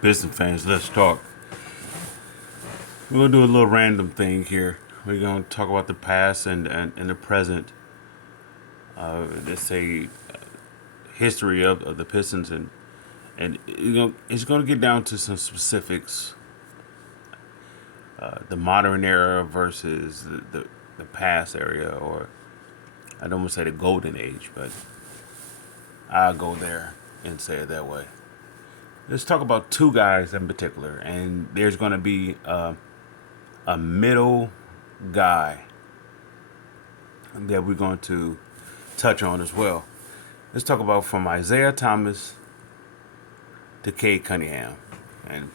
Business fans, let's talk. We're gonna do a little random thing here. We're gonna talk about the past and the present. Let's say history of the Pistons and it's gonna get down to some specifics. The modern era versus the past area, or I don't want to say the golden age, but I'll go there and say it that way. Let's talk about two guys in particular, and there's gonna be a middle guy that we're going to touch on as well. Let's talk about from Isaiah Thomas to Cade Cunningham, and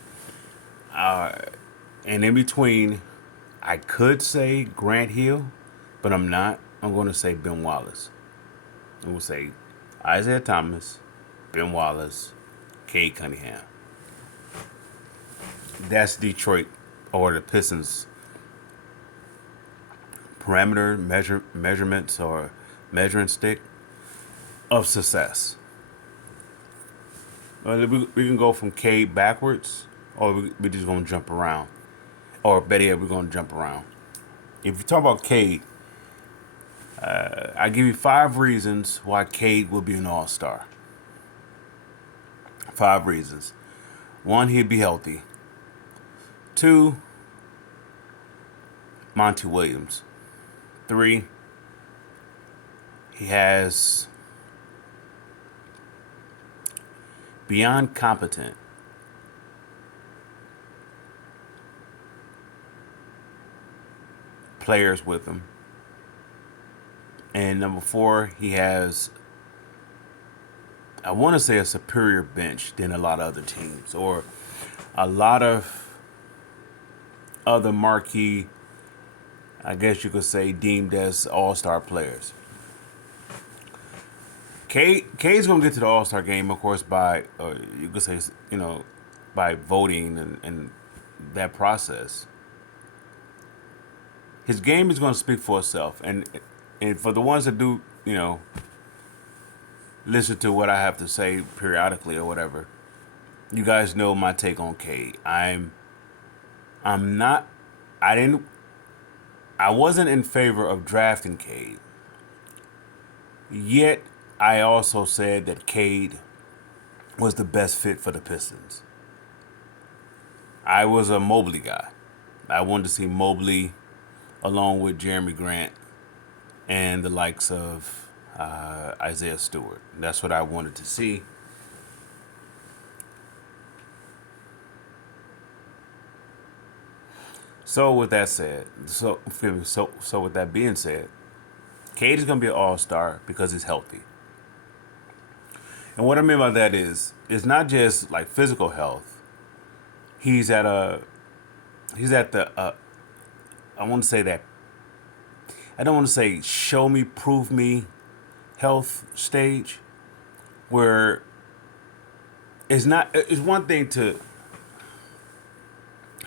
and in between, I could say Grant Hill, but I'm not. I'm going to say Ben Wallace. I'm going to say Isaiah Thomas, Ben Wallace, Cade Cunningham. That's Detroit or the Pistons parameter measurements or measuring stick of success. We can go from Cade backwards, or we just gonna jump around, or better yet, we're gonna jump around. If you talk about Cade, I give you 5 reasons why Cade will be an All Star. 5 reasons. One, he'd be healthy. Two, Monty Williams. Three, he has beyond competent players with him. And number 4, he has, I want to say, a superior bench than a lot of other teams, or a lot of other marquee, I guess you could say, deemed as all-star players. Cade's gonna get to the All-Star game, of course, by you could say, by voting and that process. His game is going to speak for itself, and for the ones that do, listen to what I have to say periodically or whatever, you guys know my take on Cade. I'm not, I didn't, I wasn't in favor of drafting Cade. Yet I also said that Cade was the best fit for the Pistons. I was a Mobley guy. I wanted to see Mobley along with Jeremy Grant and the likes of Isaiah Stewart. That's what I wanted to see. So with that said, so with that being said, Cade is gonna be an all star because he's healthy. And what I mean by that is, it's not just like physical health. He's at a, he's at the, I want to say that, I don't want to say show me, prove me health stage where it's one thing to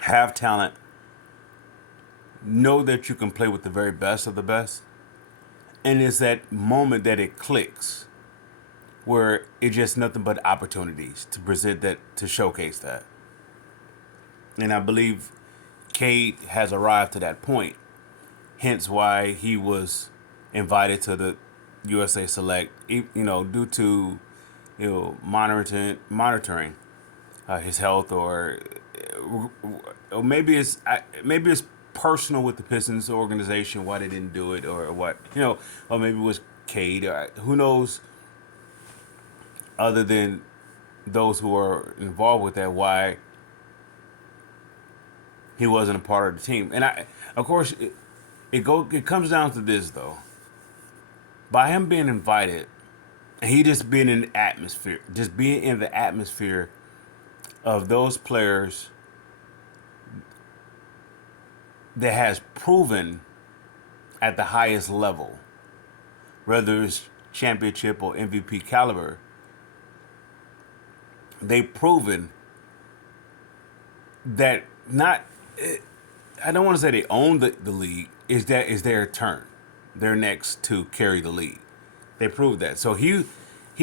have talent, know that you can play with the very best of the best, and it's that moment that it clicks where it's just nothing but opportunities to present that, to showcase that. And I believe Cade has arrived to that point, hence why he was invited to the USA Select, due to monitoring his health, or maybe it's personal with the Pistons organization why they didn't do it, or what, or maybe it was Cade, or who knows, other than those who are involved with that, why he wasn't a part of the team. And of course, it comes down to this though. By him being invited, and he just being in the atmosphere, just being in the atmosphere of those players that has proven at the highest level, whether it's championship or MVP caliber, they've proven that not. I don't want to say they own the league. Is that is their turn? They're next to carry the league. They proved that. So he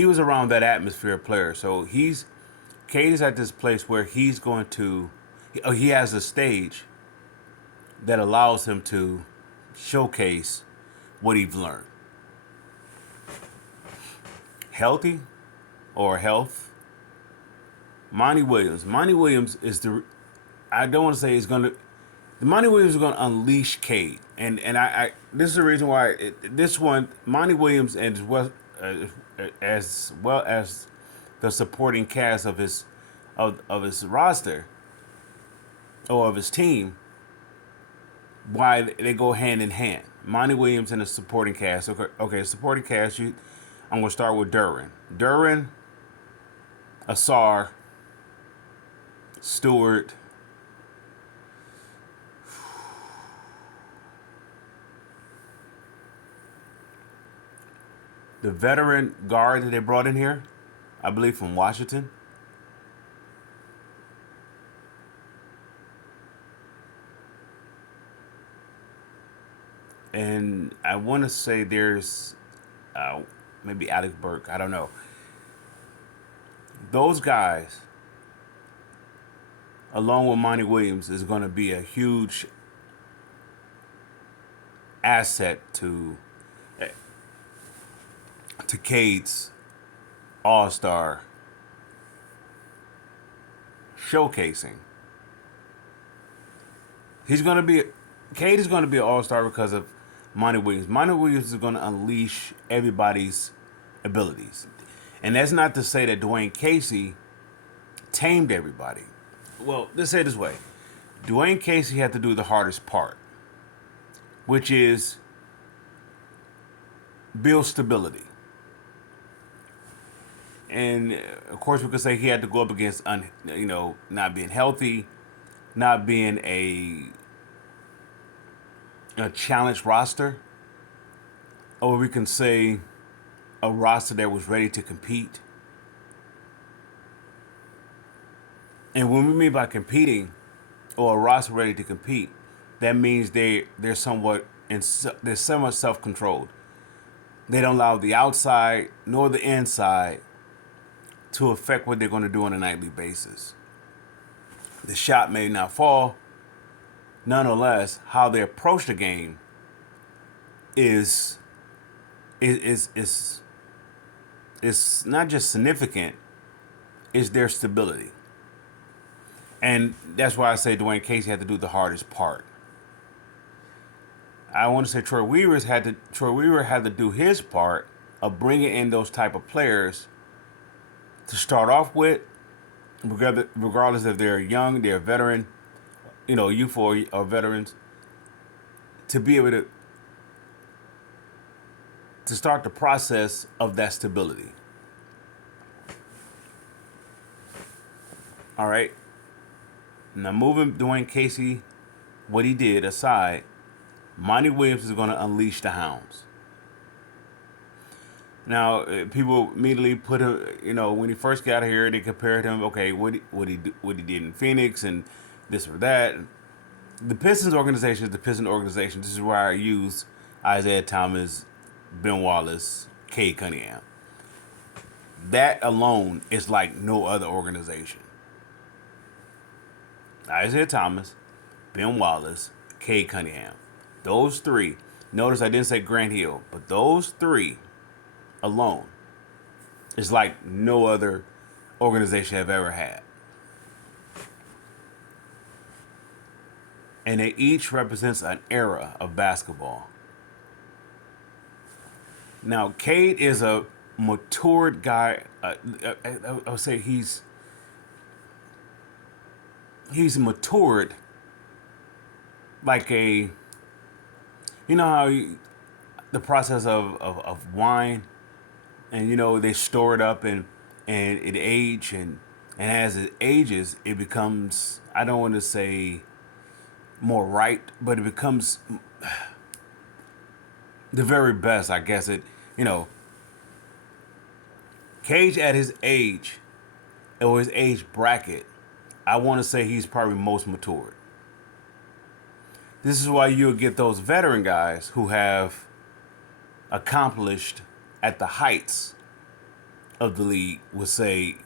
was around that atmosphere of players. So Cade is at this place where he's going to, he has a stage that allows him to showcase what he's learned. Healthy or health. Monty Williams. Monty Williams is the. I don't want to say he's going to. Monty Williams is going to unleash Cade, and this is the reason why this one Monty Williams and as well as the supporting cast of his roster or of his team, why they go hand in hand. Monty Williams and the supporting cast. Okay, supporting cast. I'm gonna start with Duran, Asar, Stewart. The veteran guard that they brought in here, I believe from Washington. And I want to say there's maybe Alex Burke. I don't know. Those guys, along with Monty Williams, is going to be a huge asset to Cade's All Star showcasing. Cade is going to be an All Star because of Monty Williams. Monty Williams is going to unleash everybody's abilities. And that's not to say that Dwayne Casey tamed everybody. Well, let's say it this way. Dwayne Casey had to do the hardest part, which is build stability. And of course, we could say he had to go up against, not being healthy, not being a challenged roster, or we can say a roster that was ready to compete. And when we mean by competing, or a roster ready to compete, that means they're somewhat self-controlled. They don't allow the outside nor the inside to affect what they're going to do on a nightly basis. The shot may not fall. Nonetheless, how they approach the game is not just significant, it's their stability. And that's why I say Dwayne Casey had to do the hardest part. I want to say Troy Weaver had to do his part of bringing in those type of players to start off with, regardless if they're young, they're veteran, youth or veterans, to be able to start the process of that stability. All right. Now, moving Dwayne Casey, what he did aside, Monty Williams is going to unleash the Hounds. Now, people immediately put him, when he first got here, they compared him, okay, what he did in Phoenix and this or that. The Pistons organization is the Pistons organization. This is where I use Isaiah Thomas, Ben Wallace, Cade Cunningham. That alone is like no other organization. Isaiah Thomas, Ben Wallace, Cade Cunningham. Those three. Notice I didn't say Grant Hill, but those three alone is like no other organization have ever had. And they each represents an era of basketball. Now, Cade is a matured guy. I would say he's matured like the process of wine, and they store it up and it age and as it ages it becomes, I don't want to say more ripe, but it becomes the very best, I guess. Cage at his age or his age bracket, I want to say he's probably most matured. This is why you'll get those veteran guys who have accomplished at the heights of the league would say,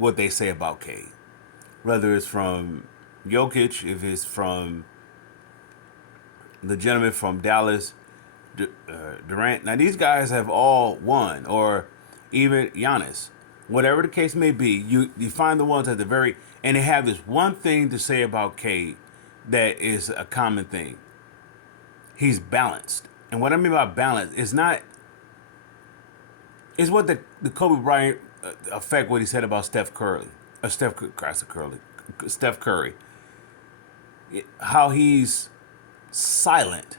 what they say about Cade. Whether it's from Jokic, if it's from the gentleman from Dallas, Durant. Now these guys have all won, or even Giannis. Whatever the case may be, you find the ones at the very, and they have this one thing to say about Cade that is a common thing. He's balanced, and what I mean by balance is not is what the Kobe Bryant effect. What he said about Steph Curry, Steph Curry, how he's silent.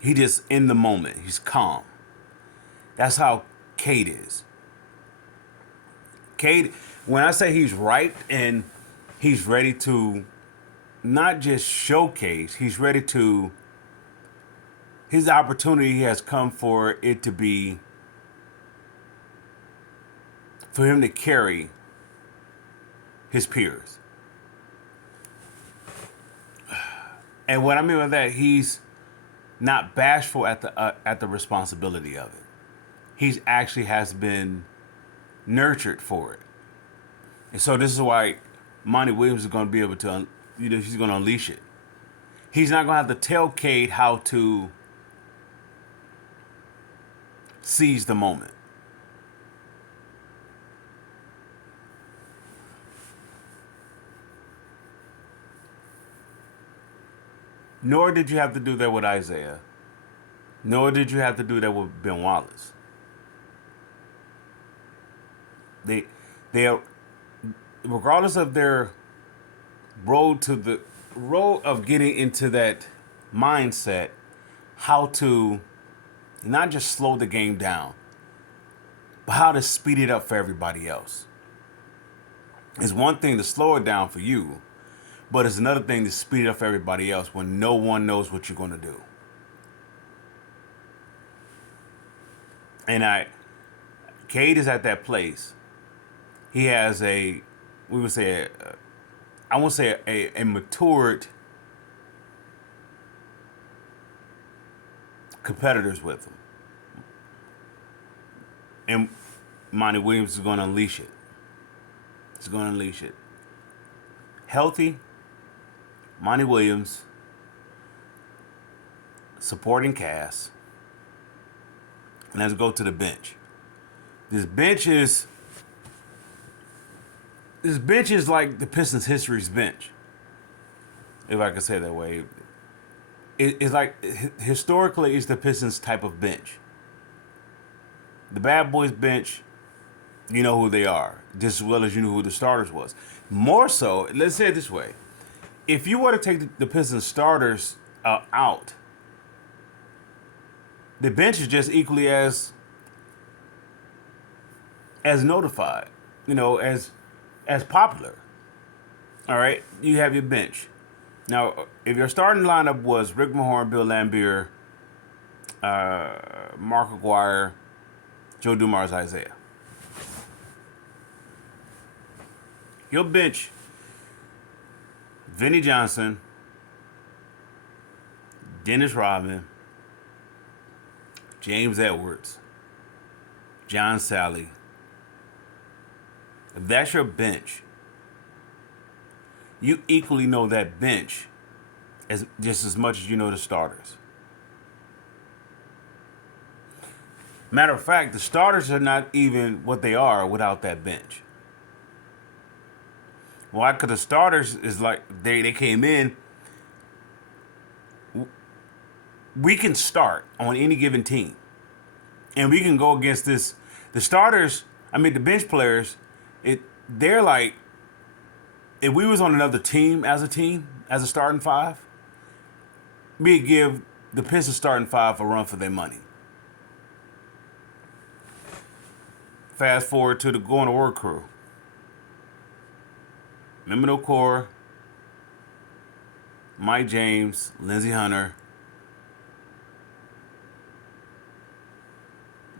He just in the moment. He's calm. That's how Cade is. Cade, when I say he's right and he's ready to not just showcase, he's ready to, his opportunity has come for it to be, for him to carry his peers. And what I mean by that, he's not bashful at the responsibility of it. He's actually has been nurtured for it, and so this is why Monty Williams is going to be able to, he's going to unleash it. He's not going to have to tell Cade how to seize the moment. Nor did you have to do that with Isaiah. Nor did you have to do that with Ben Wallace. They are, regardless of their road of getting into that mindset, how to not just slow the game down, but how to speed it up for everybody else. It's one thing to slow it down for you, but it's another thing to speed it up for everybody else when no one knows what you're going to do. And Cade is at that place. He has I won't say a matured competitors with him. And Monty Williams is going to unleash it. He's going to unleash it. Healthy, Monty Williams, supporting cast. And let's go to the bench. This bench is like the Pistons' history's bench, if I could say that way. It's like, historically, it's the Pistons' type of bench. The Bad Boys bench, you know who they are, just as well as you know who the starters was. More so, let's say it this way. If you were to take the Pistons' starters out, the bench is just equally as notified, as popular. All right, you have your bench. Now, if your starting lineup was Rick Mahorn, Bill Laimbeer, Mark Aguirre, Joe Dumars, Isaiah, your bench: Vinnie Johnson, Dennis Rodman, James Edwards, John Sally. If that's your bench, you equally know that bench as just as much as you know the starters. Matter of fact, the starters are not even what they are without that bench. Why? Because the starters is like they came in. We can start on any given team, and we can go against this. The starters, the bench players, they're like, if we was on another team, as a starting five, we'd give the Pistons starting five a run for their money. Fast forward to the Going to Work crew. Mehmet Okur, Mike James, Lindsey Hunter.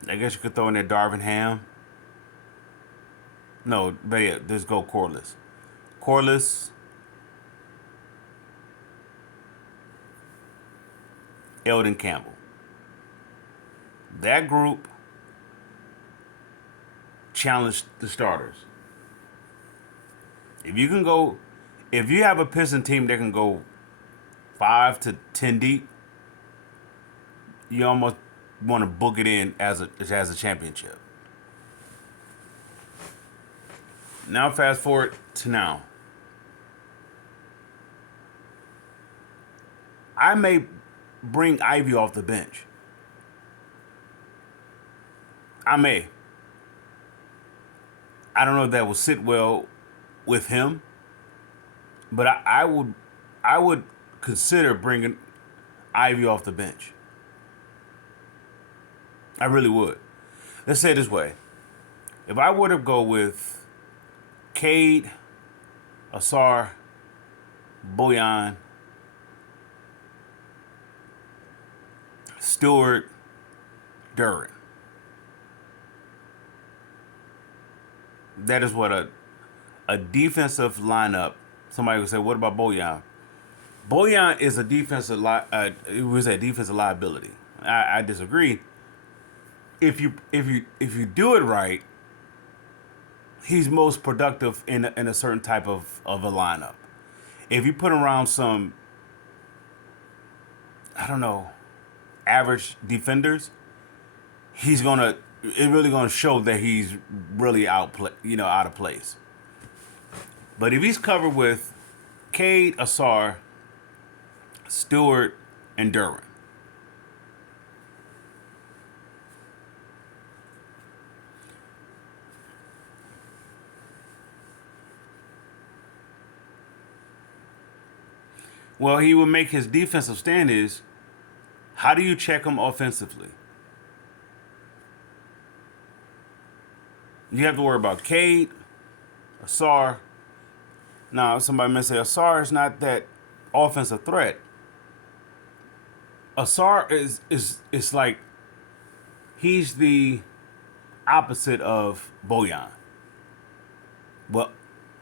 I guess you could throw in there Darvin Ham. No, but yeah, just go Corliss. Eldon Campbell. That group challenge the starters. If you can go, if you have a Piston team that can go 5 to 10 deep, you almost want to book it in as a championship. Now fast forward to now. I may bring Ivy off the bench. I may. I don't know if that will sit well with him, but I would consider bringing Ivy off the bench. I really would. Let's say it this way: if I were to go with Cade, Ausar, Bojan, Stewart, Duren, that is what a defensive lineup. Somebody would say, "What about Bojan?" Bojan is a it was a defensive liability. I disagree. If you do it right, he's most productive in a certain type of a lineup. If you put him around some, I don't know, average defenders, it's really gonna show that he's really out of place. But if he's covered with Cade, Ausar, Stewart, and Duren, well, he would make his defensive stand is, how do you check him offensively? You have to worry about Cade, Ausar. Now, somebody may say Ausar is not that offensive threat. Ausar is like, he's the opposite of Bojan. Well,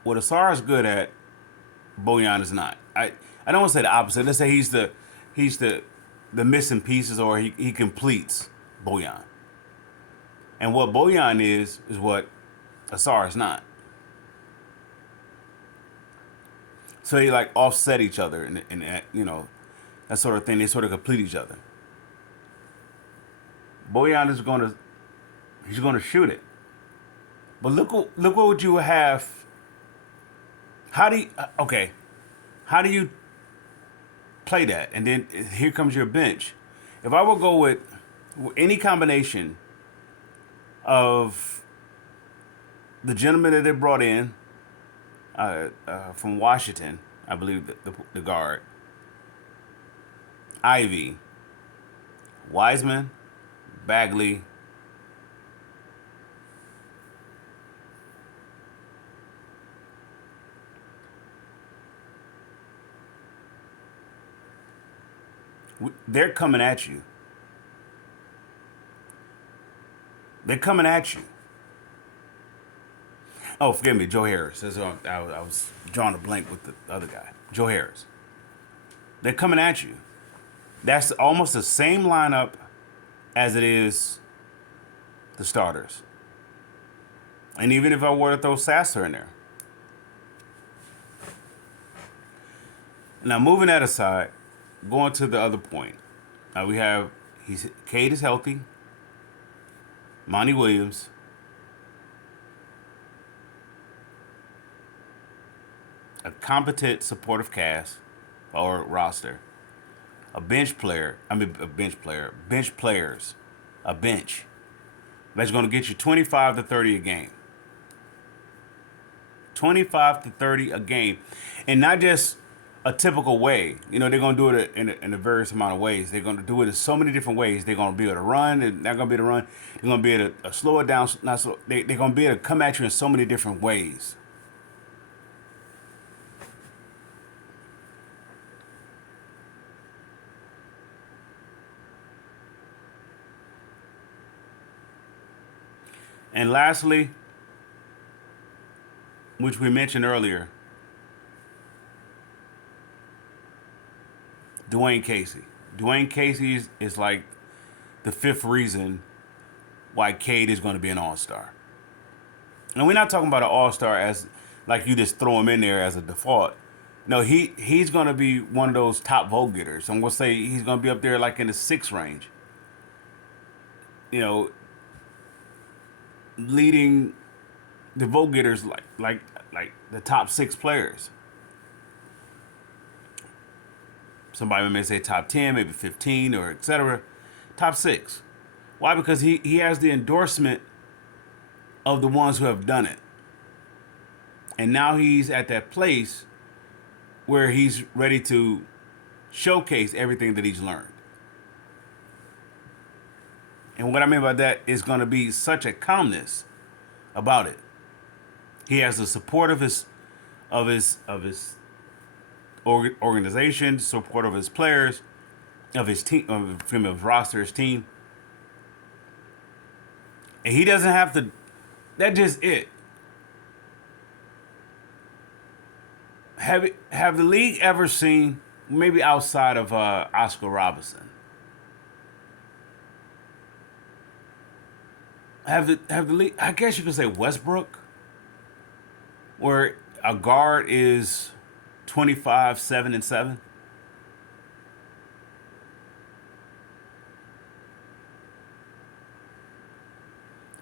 what Ausar is good at, Bojan is not. I don't want to say the opposite. Let's say he's the missing pieces, or he completes Bojan. And what Bojan is what Ausar is not. So they like offset each other, and that sort of thing. They sort of complete each other. Bojan he's gonna shoot it. But look what would you have. How do you play that? And then here comes your bench. If I would go with any combination of the gentleman that they brought in from Washington, I believe the guard, Ivy, Wiseman, Bagley, they're coming at you. They're coming at you. Oh, forgive me, Joe Harris. I was drawing a blank with the other guy, Joe Harris. They're coming at you. That's almost the same lineup as it is the starters. And even if I were to throw Sasser in there. Now, moving that aside, going to the other point. We have Cade is healthy. Monty Williams. A competent supportive cast or roster. Bench players. A bench that's going to get you 25 to 30 a game. 25 to 30 a game. And not just a typical way. They're going to do it in a various amount of ways. They're going to do it in so many different ways. They're going to be able to run. They're not going to be able to run. They're going to be able to slow it down. They're going to be able to come at you in so many different ways. And lastly, which we mentioned earlier, Dwayne Casey. Dwayne Casey is like the fifth reason why Cade is going to be an all-star. And we're not talking about an all-star as like you just throw him in there as a default. No, he's gonna be one of those top vote getters. I'm gonna say he's gonna be up there like in the six range. You know, leading the vote getters like the top six players. Somebody may say top 10, maybe 15, or etc. Top six. Why? Because he has the endorsement of the ones who have done it. And now he's at that place where he's ready to showcase everything that he's learned. And what I mean by that is going to be such a calmness about it. He has the support of his organization, support of his players, of his team, of his roster, his team, and he doesn't have to. That's just it. Have the league ever seen, maybe outside of Oscar Robinson? Have the league? I guess you could say Westbrook, where a guard is 25, 7 and 7.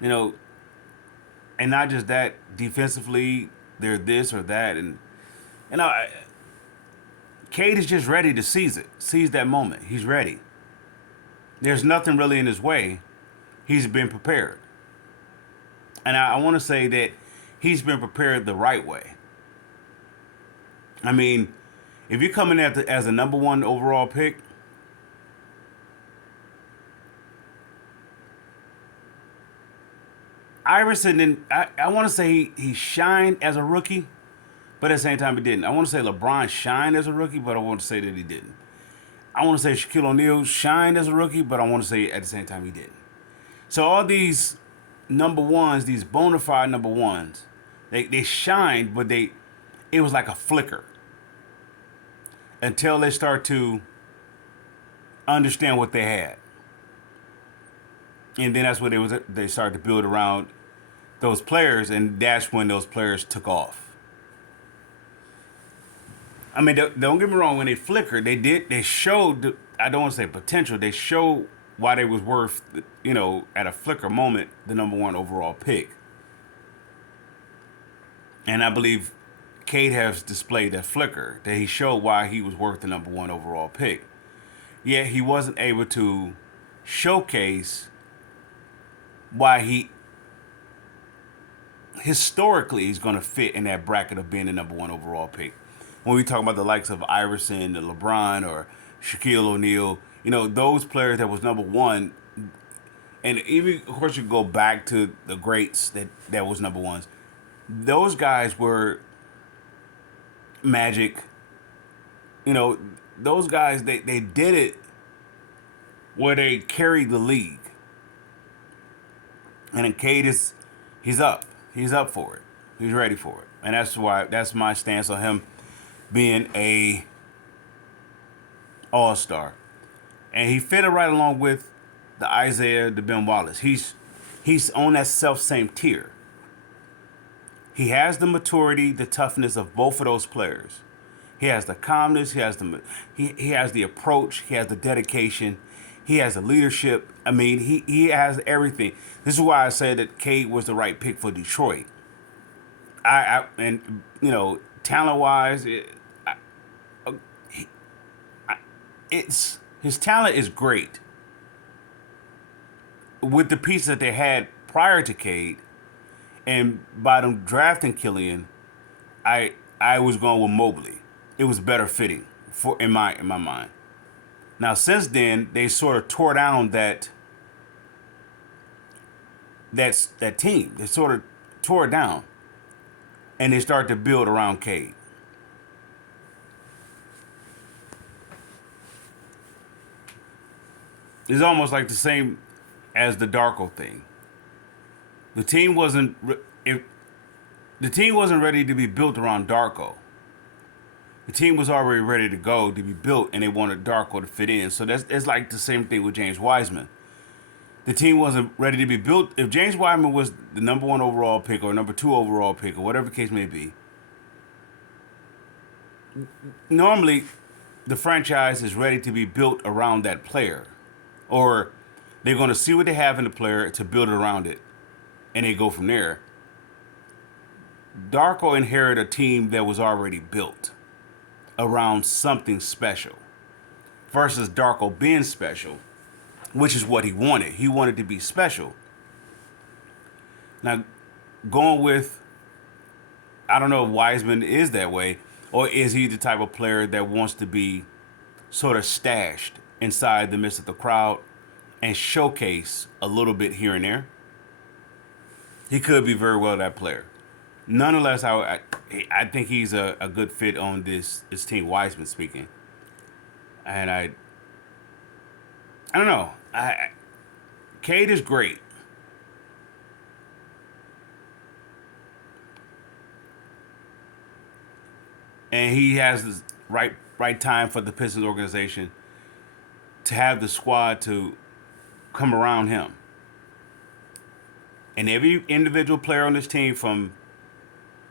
You know, and not just that. Defensively, they're this or that, and you know, Cade is just ready to seize that moment. He's ready. There's nothing really in his way. He's been prepared. And I want to say that he's been prepared the right way. I mean, if you're coming as a number one overall pick, Iverson didn't. I want to say he shined as a rookie, but at the same time he didn't. I want to say LeBron shined as a rookie, but I want to say that he didn't. I want to say Shaquille O'Neal shined as a rookie, but I want to say at the same time he didn't. So all these number ones, these bona fide number ones, they shined, but it was like a flicker until they start to understand what they had, and then that's what they started to build around those players, and that's when those players took off. I mean, don't get me wrong. When they flickered, they showed. I don't want to say potential. They showed why they was worth, at a flicker moment, the number one overall pick. And I believe Cade has displayed that flicker, that he showed why he was worth the number one overall pick. Yet he wasn't able to showcase why he historically is going to fit in that bracket of being the number one overall pick. When we talk about the likes of Iverson, the LeBron, or Shaquille O'Neal, those players that was number one, and even of course you go back to the greats that was number ones. Those guys were Magic. Those guys they did it where they carried the league. And then Cade he's up. He's up for it. He's ready for it. And that's my stance on him being a all-star. And he fit it right along with the Isaiah, the Ben Wallace. He's on that self-same tier. He has the maturity, the toughness of both of those players. He has the calmness, he has the approach, he has the dedication, he has the leadership. I mean, he has everything. This is why I said that Cade was the right pick for Detroit. Talent wise, his talent is great. With the piece that they had prior to Cade, and by them drafting Killian, I was going with Mobley. It was better fitting in my mind. Now since then, they sort of tore down that team. They sort of tore it down, and they started to build around Cade. It's almost like the same as the Darko thing. The team wasn't ready to be built around Darko. The team was already ready to go to be built, and they wanted Darko to fit in. So it's like the same thing with James Wiseman. the team wasn't ready to be built. If James Wiseman was the number one overall pick or number two overall pick or whatever the case may be, normally the franchise is ready to be built around that player, or they're going to see what they have in the player to build around it, and they go from there. Darko inherited a team that was already built around something special versus Darko being special, which is what he wanted. He wanted to be special. Now, going with, I don't know if Wiseman is that way, or is he the type of player that wants to be sort of stashed inside the midst of the crowd and showcase a little bit here and there? He could be very well that player. Nonetheless, I think he's a good fit on this team. Wiseman speaking, and I don't know. Cade is great. And he has the right time for the Pistons organization to have the squad to come around him. And every individual player on this team, from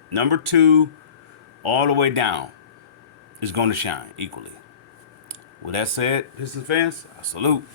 number 2 all the way down, is going to shine equally. With that said, Pistons fans, I salute.